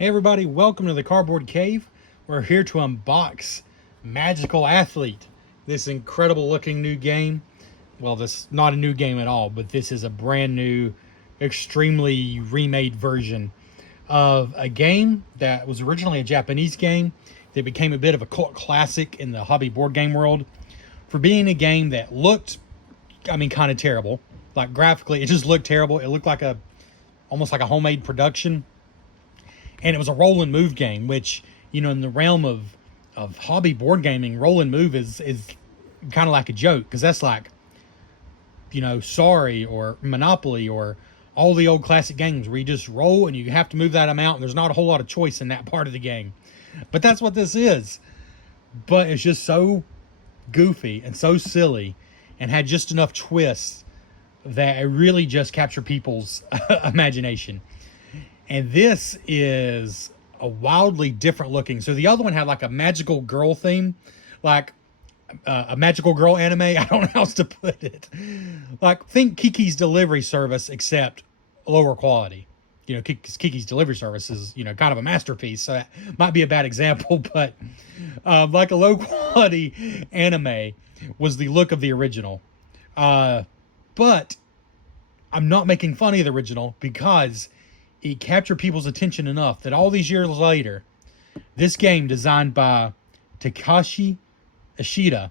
Hey everybody, welcome to the Cardboard Cave. We're here to unbox Magical Athlete, this incredible looking new game. Well, this not a new game at all, but this is a brand new, extremely remade version of a game that was originally a Japanese game that became a bit of a cult classic in the hobby board game world for being a game that looked, kind of terrible. Like graphically, it just looked terrible. It looked like almost like a homemade production. And it was a roll and move game, which, in the realm of hobby board gaming, roll and move is kind of like a joke, because that's like, Sorry or Monopoly or all the old classic games where you just roll and you have to move that amount and there's not a whole lot of choice in that part of the game. But that's what this is. But it's just so goofy and so silly and had just enough twists that it really just captured people's imagination. And this is a wildly different looking. So the other one had like a magical girl theme, like a magical girl anime. I don't know how else to put it. Like, think Kiki's Delivery Service, except lower quality. Kiki's Delivery Service is, kind of a masterpiece. So that might be a bad example, but like a low quality anime was the look of the original. But I'm not making fun of the original because it captured people's attention enough that all these years later, this game designed by Takashi Ishida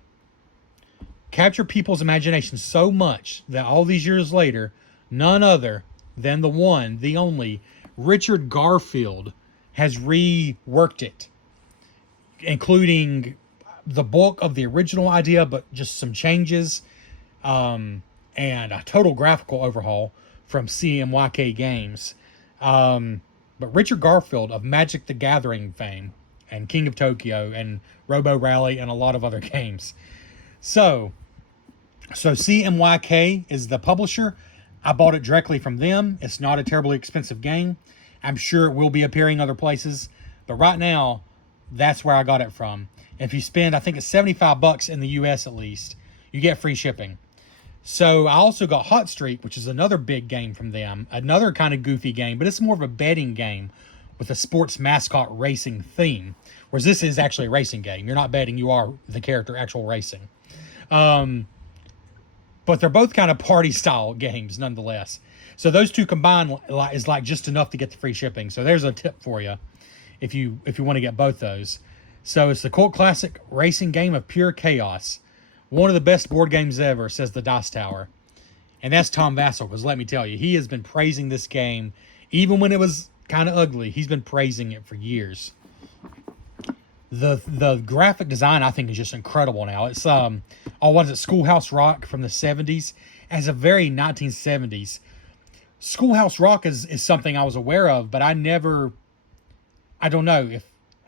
captured people's imagination so much that all these years later, none other than the only Richard Garfield has reworked it, including the bulk of the original idea, but just some changes, and a total graphical overhaul from CMYK Games. But Richard Garfield of Magic the Gathering fame and King of Tokyo and Robo Rally and a lot of other games. So CMYK is the publisher. I bought it directly from them. It's not a terribly expensive game. I'm sure it will be appearing other places, but right now, that's where I got it from. If you spend, I think it's $75 in the US at least, you get free shipping. So I also got Hot Streak, which is another big game from them. Another kind of goofy game, but it's more of a betting game with a sports mascot racing theme. Whereas this is actually a racing game. You're not betting, you are the character actual racing. But they're both kind of party style games nonetheless. So those two combined is like just enough to get the free shipping. So there's a tip for you if you want to get both those. So it's the cult classic racing game of pure chaos. One of the best board games ever, says the Dice Tower. And that's Tom Vassell, because let me tell you, he has been praising this game, even when it was kind of ugly. He's been praising it for years. The graphic design, I think, is just incredible now. It's, Schoolhouse Rock from the 70s. As a very 1970s. Schoolhouse Rock is something I was aware of, but I don't know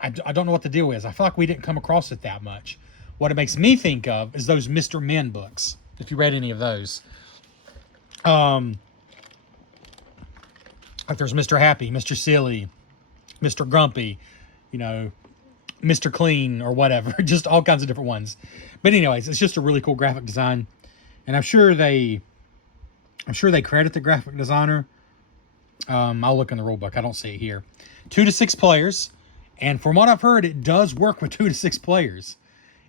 what the deal is. I feel like we didn't come across it that much. What it makes me think of is those Mr. Men books, if you read any of those. Like there's Mr. Happy, Mr. Silly, Mr. Grumpy, Mr. Clean or whatever. Just all kinds of different ones. But anyways, it's just a really cool graphic design. And I'm sure they credit the graphic designer. I'll look in the rulebook. I don't see it here. 2 to 6 players. And from what I've heard, it does work with 2 to 6 players.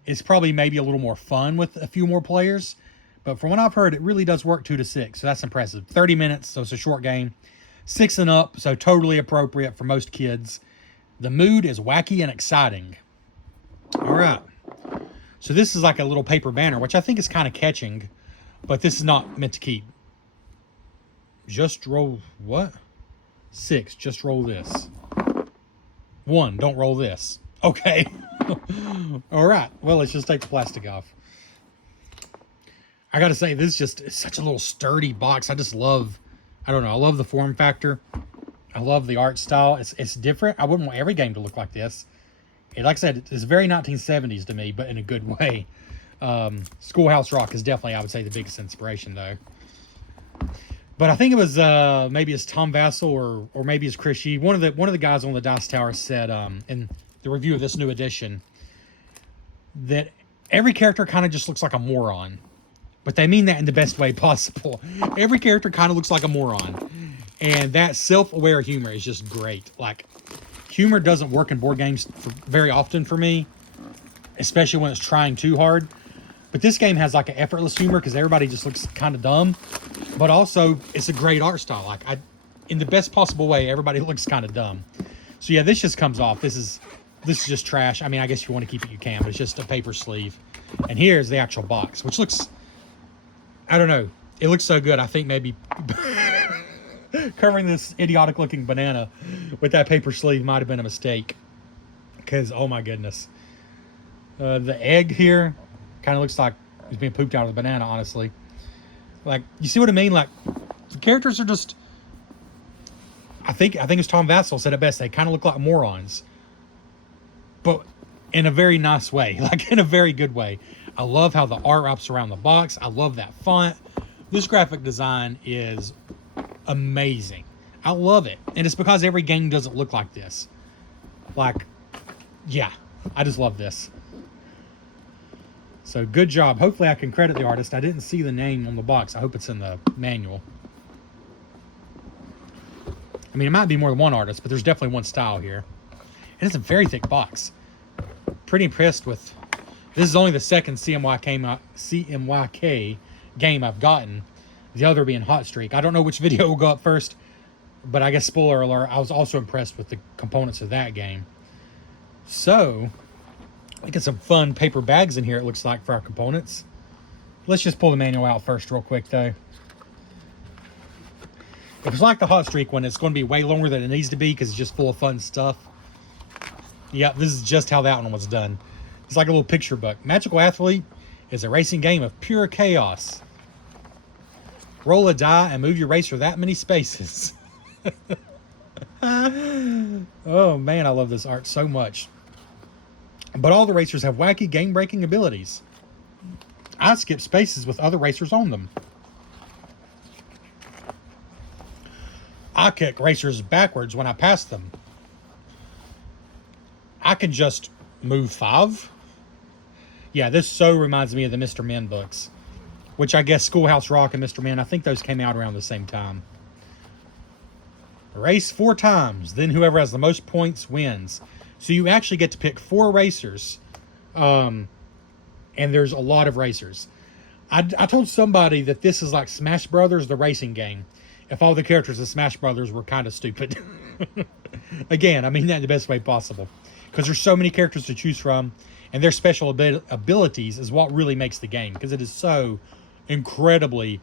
It's probably maybe a little more fun with a few more players. But from what I've heard, it really does work 2 to 6. So that's impressive. 30 minutes, so it's a short game. 6 and up, so totally appropriate for most kids. The mood is wacky and exciting. All right. So this is like a little paper banner, which I think is kind of catching. But this is not meant to keep. Just roll what? 6, just roll this. 1, don't roll this. Okay. All right. Well, let's just take the plastic off. I got to say, this is it's such a little sturdy box. I love the form factor. I love the art style. It's different. I wouldn't want every game to look like this. And like I said, it's very 1970s to me, but in a good way. Schoolhouse Rock is definitely, I would say, the biggest inspiration, though. But I think it was maybe it's Tom Vassell or maybe it's Chris Yee. One of the guys on the Dice Tower said in the review of this new edition that every character kind of just looks like a moron. But they mean that in the best way possible. Every character kind of looks like a moron. And that self-aware humor is just great. Like, Humor doesn't work in board games very often for me, especially when it's trying too hard. But this game has like an effortless humor because everybody just looks kind of dumb. But also, it's a great art style. Like, in the best possible way, everybody looks kind of dumb. So yeah, this just comes off. This is just trash. I mean, I guess if you want to keep it, you can, but it's just a paper sleeve. And here's the actual box, which looks, I don't know. It looks so good. I think maybe covering this idiotic looking banana with that paper sleeve might have been a mistake. Because, oh my goodness. The egg here kind of looks like it's being pooped out of the banana, honestly. Like, you see what I mean? Like, the characters are just, I think it's Tom Vassell said it best. They kind of look like morons. But in a very nice way. Like, in a very good way. I love how the art wraps around the box. I love that font. This graphic design is amazing. I love it. And it's because every game doesn't look like this. Like, yeah. I just love this. So, good job. Hopefully I can credit the artist. I didn't see the name on the box. I hope it's in the manual. I mean, it might be more than one artist, but there's definitely one style here. And it's a very thick box. Pretty impressed with... This is only the second CMYK game I've gotten. The other being Hot Streak. I don't know which video will go up first, but I guess spoiler alert, I was also impressed with the components of that game. So... I get some fun paper bags in here, it looks like, for our components. Let's just pull the manual out first real quick, though. If it's like the Hot Streak one, it's going to be way longer than it needs to be because it's just full of fun stuff. Yeah, this is just how that one was done. It's like a little picture book. Magical Athlete is a racing game of pure chaos. Roll a die and move your racer that many spaces. Oh, man, I love this art so much. But all the racers have wacky game-breaking abilities. I skip spaces with other racers on them. I kick racers backwards when I pass them. I can just move 5. Yeah, this so reminds me of the Mr. Men books. Which I guess Schoolhouse Rock and Mr. Men, I think those came out around the same time. Race 4 times, then whoever has the most points wins. So you actually get to pick 4 racers. And there's a lot of racers. I told somebody that this is like Smash Brothers, the racing game. If all the characters in Smash Brothers were kind of stupid. Again, I mean that in the best way possible. Because there's so many characters to choose from. And their special abilities is what really makes the game. Because it is so incredibly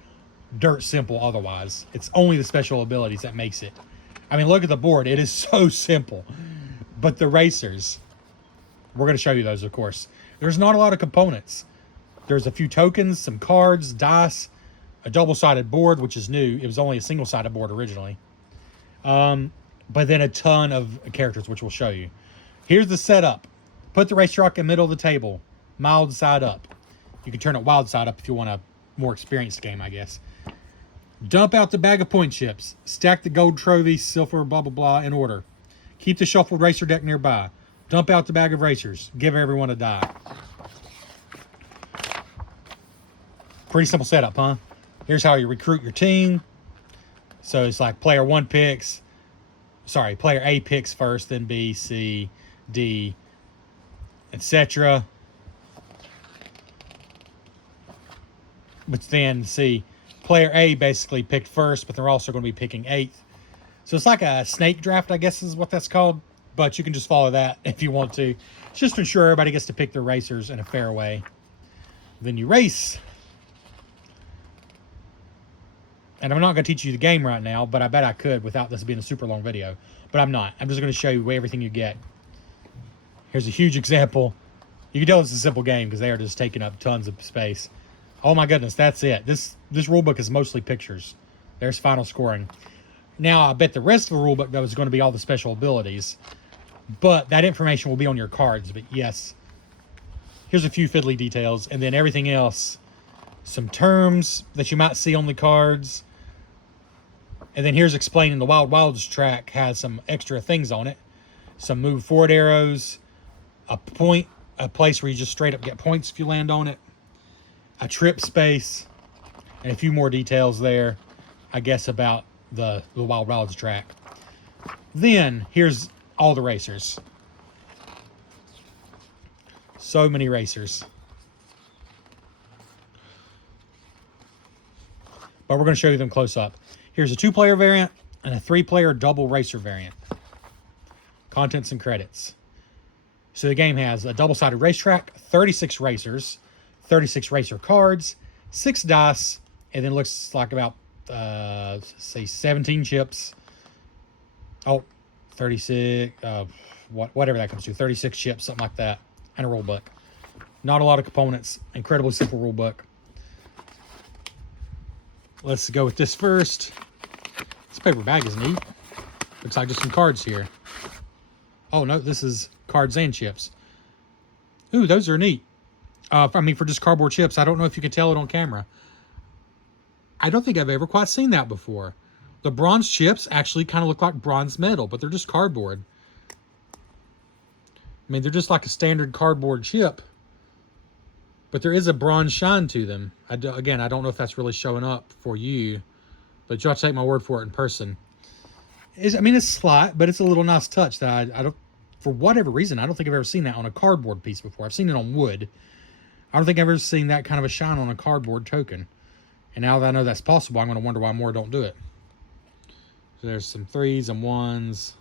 dirt simple otherwise. It's only the special abilities that makes it. I mean, look at the board. It is so simple. But the racers, we're going to show you those, of course. There's not a lot of components. There's a few tokens, some cards, dice, a double-sided board, which is new. It was only a single-sided board originally. But then a ton of characters, which we'll show you. Here's the setup. Put the race truck in the middle of the table. Mild side up. You can turn it wild side up if you want a more experienced game, I guess. Dump out the bag of point chips. Stack the gold trophies, silver, blah, blah, blah, in order. Keep the shuffled racer deck nearby. Dump out the bag of racers. Give everyone a die. Pretty simple setup, huh? Here's how you recruit your team. So it's like player A picks first, then B, C, D, etc. But then, see, player A basically picked first, but they're also going to be picking 8th. So it's like a snake draft, I guess is what that's called. But you can just follow that if you want to. It's just to ensure everybody gets to pick their racers in a fair way. Then you race. And I'm not going to teach you the game right now, but I bet I could without this being a super long video. But I'm not. I'm just going to show you everything you get. Here's a huge example. You can tell it's a simple game because they are just taking up tons of space. Oh my goodness, that's it. This rulebook is mostly pictures. There's final scoring. Now, I bet the rest of the rulebook, though, is going to be all the special abilities. But that information will be on your cards. But yes, here's a few fiddly details. And then everything else, some terms that you might see on the cards. And then here's explaining the Wild Wilds track has some extra things on it. Some move forward arrows. A place where you just straight up get points if you land on it. A trip space. And a few more details there, I guess, about the Wild Wilds track. Then here's all the racers. So many racers. But we're going to show you them close up. Here's a 2-player variant and a 3-player double racer variant. Contents and credits. So the game has a double-sided racetrack, 36 racers, 36 racer cards, 6 dice, and then looks like about, say, 17 chips. Oh, 36, whatever that comes to, 36 chips, something like that, and a rule book. Not a lot of components, incredibly simple rule book. Let's go with this first. This paper bag is neat. Looks like just some cards here. Oh, no, this is cards and chips. Ooh, those are neat. I mean, for just cardboard chips. I don't know if you can tell it on camera. I don't think I've ever quite seen that before. The bronze chips actually kind of look like bronze metal, but they're just cardboard. I mean, they're just like a standard cardboard chip, but there is a bronze shine to them. Again, I don't know if that's really showing up for you, but you'll have to take my word for it in person. I mean, it's slight, but it's a little nice touch that I don't, for whatever reason, I don't think I've ever seen that on a cardboard piece before. I've seen it on wood. I don't think I've ever seen that kind of a shine on a cardboard token. And now that I know that's possible, I'm going to wonder why more don't do it. So there's some 3s and 1s.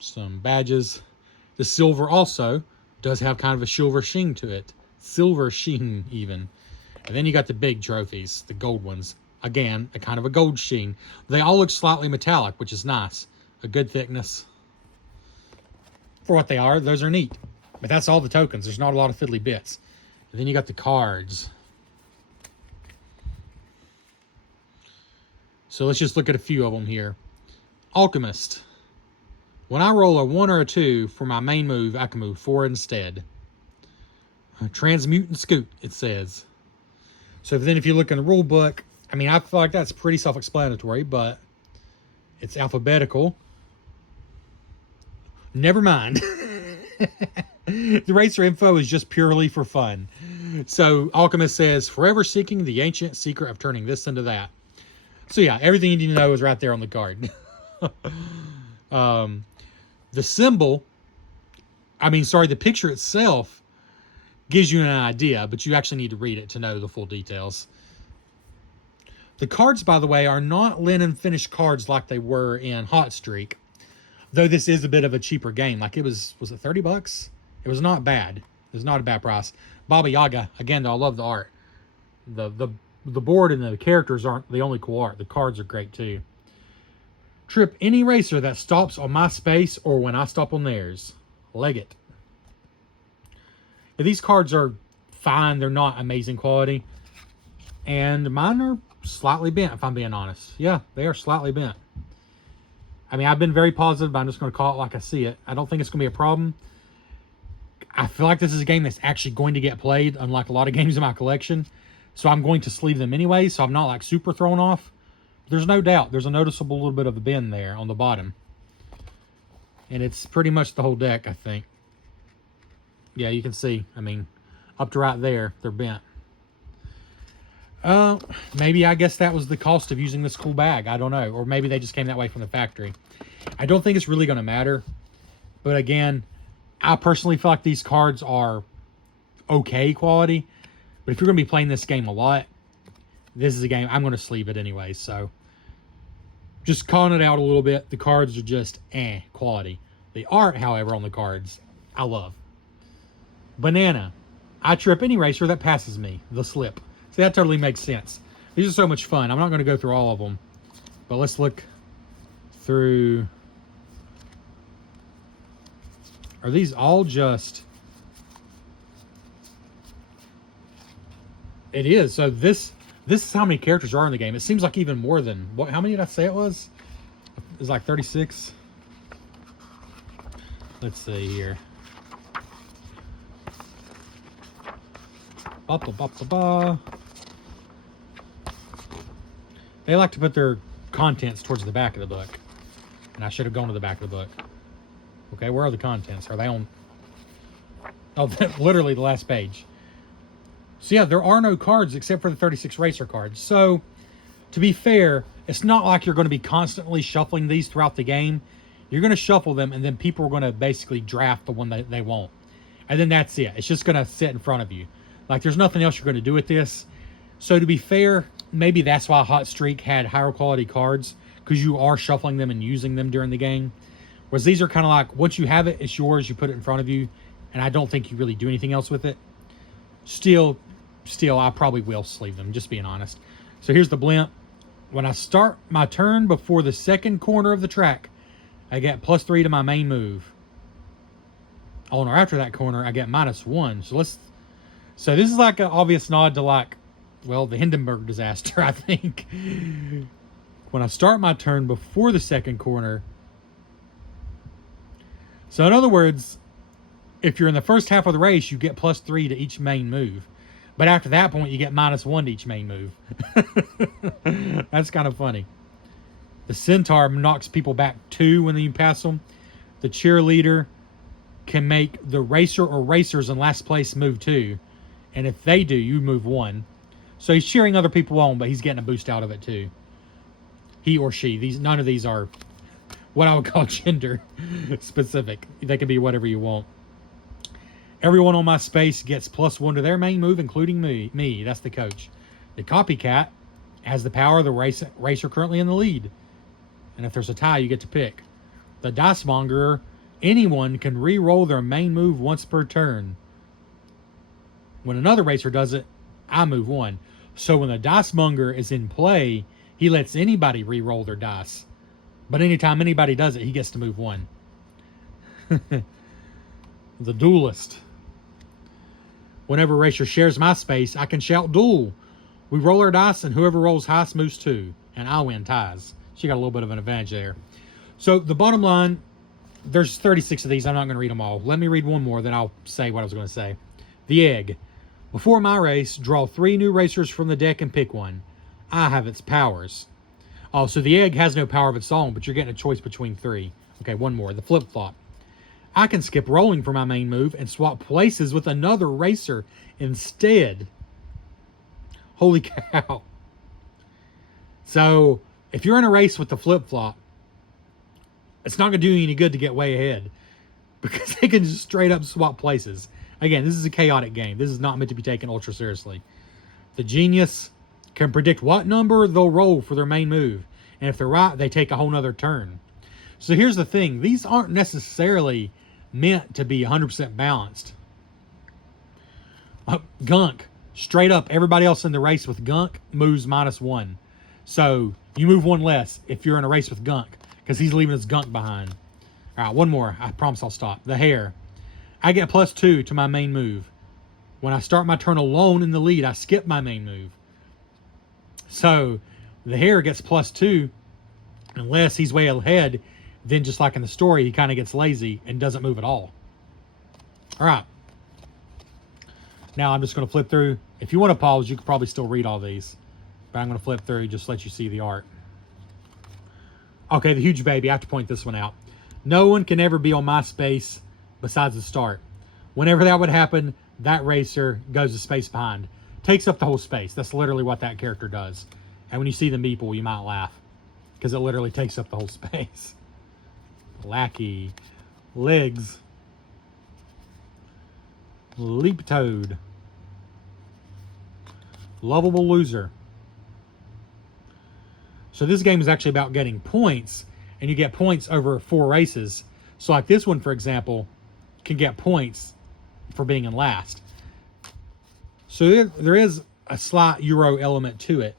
Some badges. The silver also does have kind of a silver sheen to it. Silver sheen, even. And then you got the big trophies, the gold ones. Again, a kind of a gold sheen. They all look slightly metallic, which is nice. A good thickness. For what they are, those are neat. But that's all the tokens. There's not a lot of fiddly bits. And then you got the cards. So let's just look at a few of them here. Alchemist. When I roll a 1 or a 2 for my main move, I can move 4 instead. Transmute and scoot, it says. So then if you look in the rule book, I mean, I feel like that's pretty self-explanatory, but it's alphabetical. Never mind. The racer info is just purely for fun. So Alchemist says, forever seeking the ancient secret of turning this into that. So yeah, everything you need to know is right there on the card. The symbol, the picture itself gives you an idea, but you actually need to read it to know the full details. The cards, by the way, are not linen finished cards like they were in Hot Streak. Though this is a bit of a cheaper game. Like it was it $30? It was not bad. It was not a bad price. Baba Yaga, again, though, I love the art. The board and the characters aren't the only cool art. The cards are great too. Trip any racer that stops on my space or when I stop on theirs. Leg it. But these cards are fine. They're not amazing quality. And mine are slightly bent, if I'm being honest. Yeah, they are slightly bent. I mean, I've been very positive, but I'm just going to call it like I see it. I don't think it's going to be a problem. I feel like this is a game that's actually going to get played, unlike a lot of games in my collection. So I'm going to sleeve them anyway, so I'm not like super thrown off. There's no doubt. There's a noticeable little bit of a bend there on the bottom. And it's pretty much the whole deck, I think. Yeah, you can see. I mean, up to right there, they're bent. Maybe I guess that was the cost of using this cool bag. I don't know. Or maybe they just came that way from the factory. I don't think it's really going to matter. But again, I personally feel like these cards are okay quality. But if you're going to be playing this game a lot, this is a game I'm going to sleeve it anyway. So just calling it out a little bit. The cards are just quality. The art, however, on the cards, I love. Banana. I trip any racer that passes me. The slip. See, that totally makes sense. These are so much fun. I'm not going to go through all of them. But let's look through. Are these all just... It is. So this is how many characters are in the game. It seems like even more than... How many did I say it was? It was like 36. Let's see here. They like to put their contents towards the back of the book. And I should have gone to the back of the book. Okay, where are the contents? Are they on... Oh, literally the last page. So yeah, there are no cards except for the 36 racer cards. So to be fair, it's not like you're going to be constantly shuffling these throughout the game. You're going to shuffle them, and then people are going to basically draft the one that they want. And then that's it. It's just going to sit in front of you. Like, there's nothing else you're going to do with this. So to be fair, maybe that's why Hot Streak had higher quality cards, because you are shuffling them and using them during the game. Whereas these are kind of like, once you have it, it's yours. You put it in front of you. And I don't think you really do anything else with it. Still, I probably will sleeve them, just being honest. So here's the blimp. When I start my turn before the second corner of the track, I get +3 to my main move. On or after that corner, I get -1. So this is like an obvious nod to, like, well, the Hindenburg disaster, I think. When I start my turn before the second corner. So in other words, if you're in the first half of the race, you get +3 to each main move. But after that point, you get -1 to each main move. That's kind of funny. The Centaur knocks people back 2 when you pass them. The Cheerleader can make the racer or racers in last place move 2. And if they do, you move 1. So he's cheering other people on, but he's getting a boost out of it too. He or she. None of these are what I would call gender specific. They can be whatever you want. Everyone on my space gets +1 to their main move, including me. That's the coach. The Copycat has the power of the racer currently in the lead. And if there's a tie, you get to pick. The Dice Mongerer, anyone can re-roll their main move once per turn. When another racer does it, I move 1. So when the Dice Monger is in play, he lets anybody re-roll their dice. But anytime anybody does it, he gets to move 1. The Duelist. Whenever a racer shares my space, I can shout duel. We roll our dice, and whoever rolls highest moves 2. And I win ties. She got a little bit of an advantage there. So the bottom line, there's 36 of these. I'm not going to read them all. Let me read one more, then I'll say what I was going to say. The Egg. Before my race, draw 3 new racers from the deck and pick one. I have its powers. Oh, so the Egg has no power of its own, but you're getting a choice between 3. Okay, one more. The Flip-Flop. I can skip rolling for my main move and swap places with another racer instead. Holy cow. So, if you're in a race with the Flip-Flop, it's not going to do you any good to get way ahead, because they can just straight up swap places. Again, this is a chaotic game. This is not meant to be taken ultra seriously. The Genius can predict what number they'll roll for their main move. And if they're right, they take a whole nother turn. So here's the thing. These aren't necessarily meant to be 100% balanced. Gunk. Straight up, everybody else in the race with Gunk moves -1. So you move 1 less if you're in a race with Gunk, because he's leaving his Gunk behind. All right, one more. I promise I'll stop. The Hare. I get +2 to my main move. When I start my turn alone in the lead, I skip my main move. So the Hare gets +2 unless he's way ahead. Then, just like in the story, he kind of gets lazy and doesn't move at all. All right. Now I'm just going to flip through. If you want to pause, you could probably still read all these. But I'm going to flip through, just let you see the art. Okay, the Huge Baby. I have to point this one out. No one can ever be on my space besides the start. Whenever that would happen, that racer goes a space behind. Takes up the whole space. That's literally what that character does. And when you see the Meeple, you might laugh, because it literally takes up the whole space. Lackey. Legs. Leap Toad. Lovable Loser. So this game is actually about getting points, and you get points over 4 races. So like this one, for example, can get points for being in last. So there is a slight Euro element to it,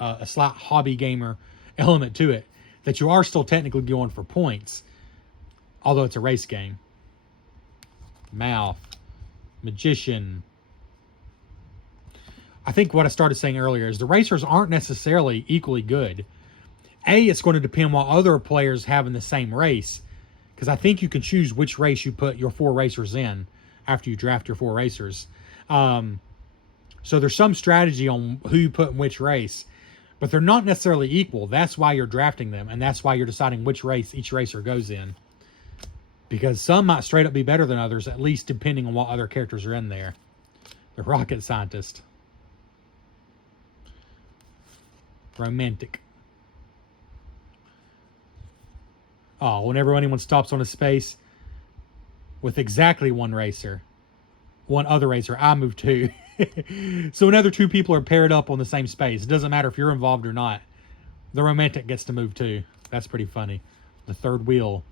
a slight hobby gamer element to it, that you are still technically going for points, although it's a race game. Mouth. Magician. I think what I started saying earlier is the racers aren't necessarily equally good. It's going to depend what other players have in the same race, because I think you can choose which race you put your 4 racers in after you draft your 4 racers. So there's some strategy on who you put in which race, but they're not necessarily equal. That's why you're drafting them, and that's why you're deciding which race each racer goes in. Because some might straight up be better than others, at least depending on what other characters are in there. The Rocket Scientist. Romantic. Oh, whenever anyone stops on a space with exactly one other racer, I move 2. So whenever 2 people are paired up on the same space, it doesn't matter if you're involved or not, the romantic gets to move 2. That's pretty funny. The third wheel.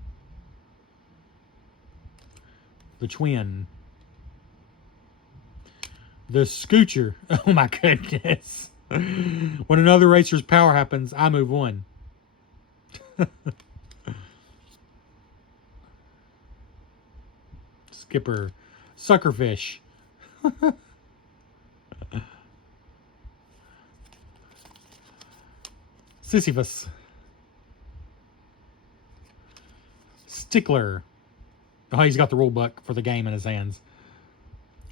The twin. The scoocher. Oh my goodness. When another racer's power happens, I move 1. Skipper. Suckerfish. Sisyphus. Stickler. Oh, he's got the rule book for the game in his hands.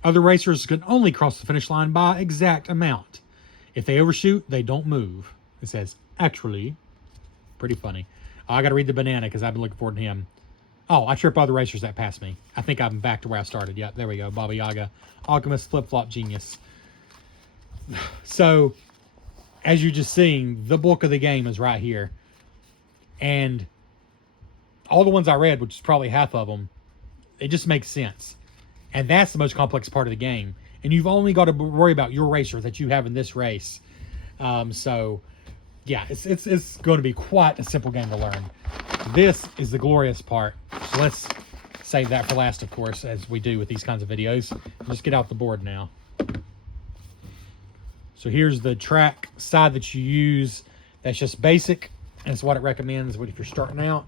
Other racers can only cross the finish line by exact amount. If they overshoot, they don't move. It says, actually. Pretty funny. Oh, I got to read the banana because I've been looking forward to him. Oh, I trip other racers that pass me. I think I'm back to where I started. Yep, there we go. Baba Yaga. Alchemist, flip-flop genius. So, as you're just seeing, the book of the game is right here. And all the ones I read, which is probably half of them, it just makes sense. And that's the most complex part of the game. And you've only got to worry about your racer that you have in this race. So, yeah, it's going to be quite a simple game to learn. This is the glorious part. So let's save that for last, of course, as we do with these kinds of videos. Just get out the board now. So here's the track side that you use. That's just basic. And it's what it recommends if you're starting out.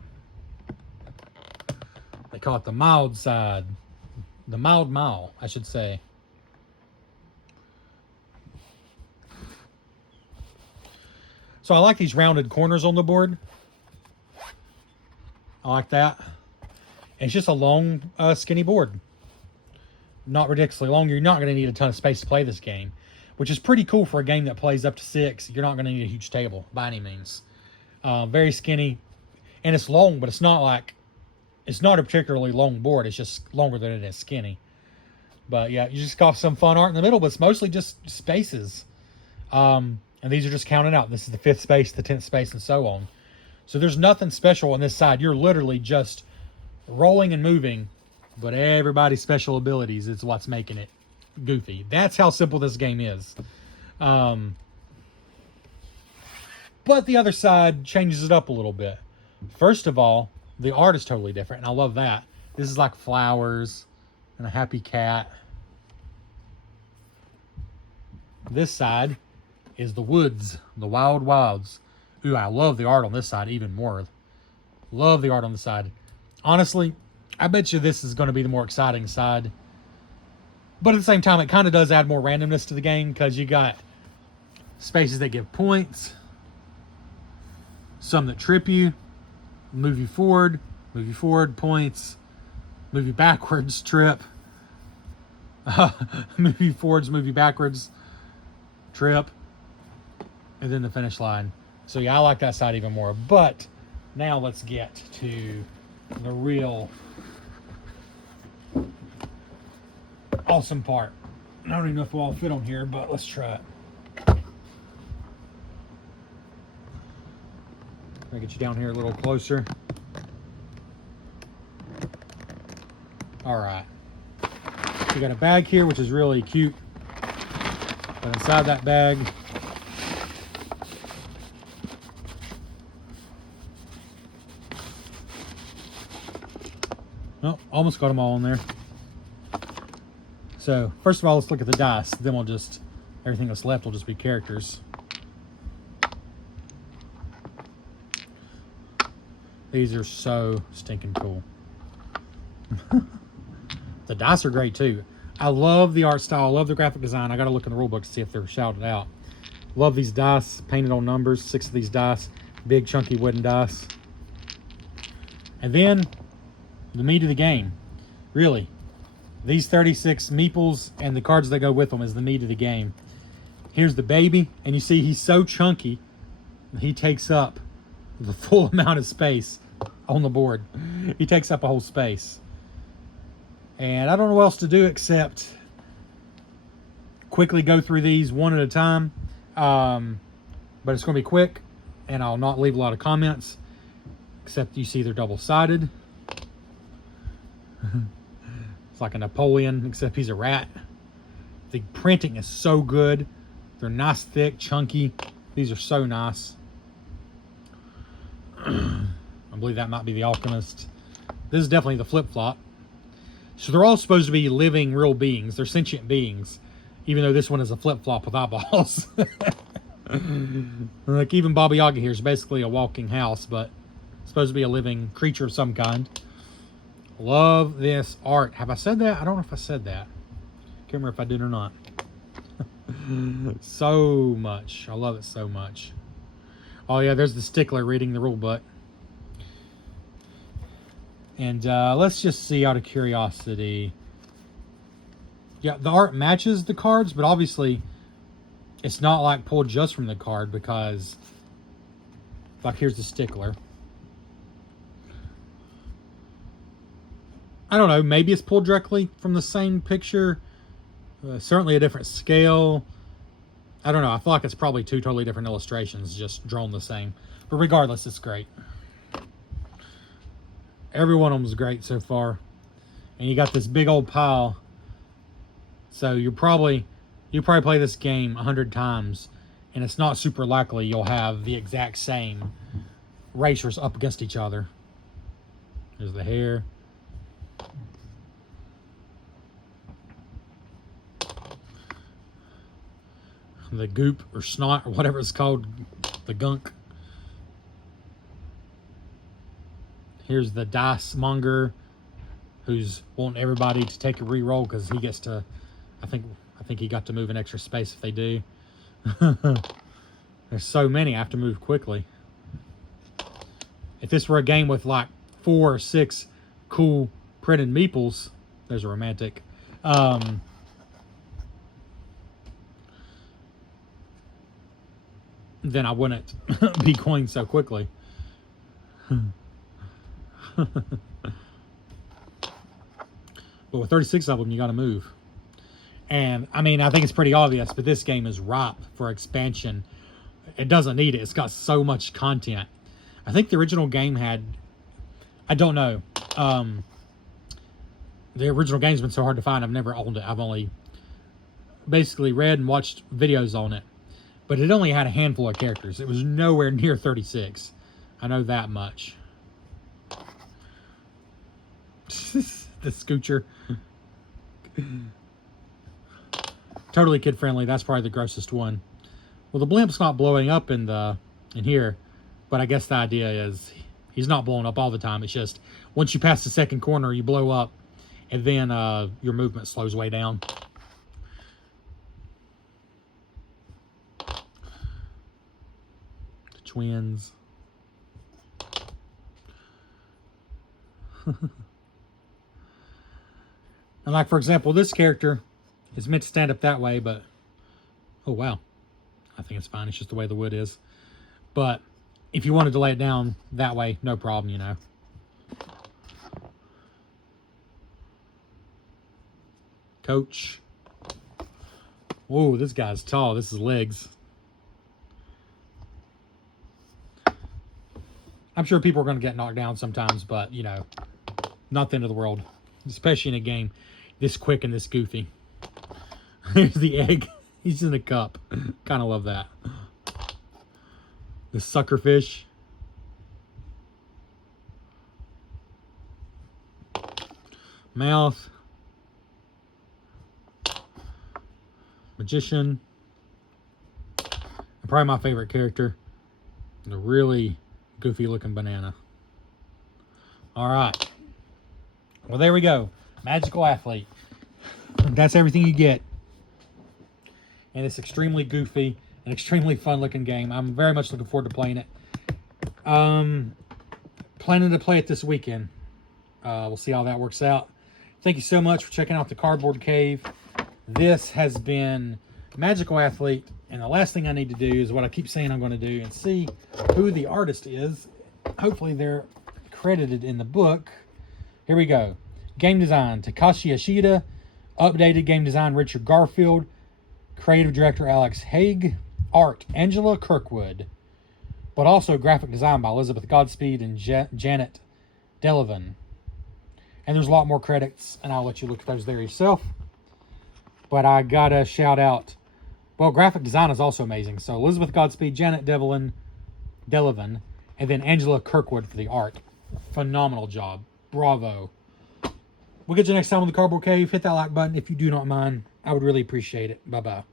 They call it the mild side. The mild mile, I should say. So I like these rounded corners on the board. I like that. It's just a long, skinny board. Not ridiculously long. You're not going to need a ton of space to play this game, which is pretty cool for a game that plays up to 6. You're not going to need a huge table by any means. Very skinny. And it's long, but it's not a particularly long board. It's just longer than it is skinny. But yeah, you just got some fun art in the middle, but it's mostly just spaces. And these are just counted out. This is the 5th space, the 10th space, and so on. So there's nothing special on this side. You're literally just rolling and moving, but everybody's special abilities is what's making it goofy. That's how simple this game is. But the other side changes it up a little bit. First of all, the art is totally different, and I love that. This is like flowers and a happy cat. This side is the woods, the wild wilds. Ooh, I love the art on this side even more. Love the art on the side. Honestly, I bet you this is going to be the more exciting side. But at the same time, it kind of does add more randomness to the game because you got spaces that give points, some that trip you, move you forward, points, move you backwards, trip, move you forwards, move you backwards, trip, and then the finish line. So yeah, I like that side even more. But now let's get to the real awesome part. I don't even know if we'll all fit on here, but let's try it. I'll get you down here a little closer. All right. We got a bag here, which is really cute. But inside that bag, oh, almost got them all in there. So, first of all, let's look at the dice. Then we'll just, everything that's left will just be characters. These are so stinking cool. The dice are great too. I love the art style. I love the graphic design. I got to look in the rule book to see if they're shouted out. Love these dice, painted on numbers. 6 of these dice. Big, chunky wooden dice. And then, the meat of the game. Really. These 36 meeples and the cards that go with them is the meat of the game. Here's the baby. And you see he's so chunky, he takes up the full amount of space on the board. He takes up a whole space. And I don't know what else to do except quickly go through these one at a time. But it's going to be quick, and I'll not leave a lot of comments, except you see they're double-sided. It's like a Napoleon, except he's a rat. The printing is so good. They're nice, thick, chunky. These are so nice. I believe that might be the Alchemist. This is definitely the flip-flop. So they're all supposed to be living, real beings. They're sentient beings, even though this one is a flip-flop with eyeballs. Like even Baba Yaga here is basically a walking house, but supposed to be a living creature of some kind. Love this art. Have I said that? I don't know if I said that. Can't remember if I did or not. So much. I love it so much. Oh yeah, there's the stickler reading the rule book. And let's just see out of curiosity. Yeah, the art matches the cards, but obviously it's not like pulled just from the card, because like here's the stickler. I don't know, maybe it's pulled directly from the same picture. Certainly a different scale. I don't know, I feel like it's probably two totally different illustrations, just drawn the same. But regardless, it's great. Every one of them is great so far. And you got this big old pile. So you probably play this game 100 times, and it's not super likely you'll have the exact same racers up against each other. There's the hair. The goop or snot or whatever it's called, the gunk. Here's the dice monger, who's wanting everybody to take a re-roll because he gets to, I think he got to move an extra space if they do. There's so many, I have to move quickly. If this were a game with like 4 or 6 cool printed meeples, there's a romantic. Then I wouldn't be going so quickly. But with 36 of them, you got to move. And I mean, I think it's pretty obvious, but this game is ripe for expansion. It doesn't need it. It's got so much content. I think the original game had, I don't know. The original game's been so hard to find. I've never owned it. I've only basically read and watched videos on it. But it only had a handful of characters. It was nowhere near 36. I know that much. The scoocher. Totally kid friendly. That's probably the grossest one. Well, the blimp's not blowing up in here, but I guess the idea is he's not blowing up all the time. It's just once you pass the second corner, you blow up, and then your movement slows way down. The twins. And like, for example, this character is meant to stand up that way, but oh wow, I think it's fine. It's just the way the wood is. But if you wanted to lay it down that way, no problem, you know. Coach. Whoa, this guy's tall. This is legs. I'm sure people are going to get knocked down sometimes, but, you know, not the end of the world. Especially in a game this quick and this goofy. Here's the egg. He's in a cup. Kind of love that. The suckerfish. Mouth. Magician. And probably my favorite character. The really goofy looking banana. Alright. Well, there we go. Magical Athlete. That's everything you get. And it's extremely goofy and extremely fun looking game. I'm very much looking forward to playing it. Planning to play it this weekend. We'll see how that works out. Thank you so much for checking out the Cardboard Cave. This has been Magical Athlete. And the last thing I need to do is what I keep saying I'm going to do and see who the artist is. Hopefully they're credited in the book. Here we go. Game design, Takashi Yoshida. Updated game design, Richard Garfield. Creative director, Alex Haig. Art, Angela Kirkwood. But also graphic design by Elizabeth Godspeed and Janet Delavan. And there's a lot more credits, and I'll let you look at those there yourself. But I gotta shout out, well, graphic design is also amazing. So Elizabeth Godspeed, Janet Delavan, and then Angela Kirkwood for the art. Phenomenal job. Bravo. We'll get you next time on the Cardboard Cave. Hit that like button if you do not mind. I would really appreciate it. Bye-bye.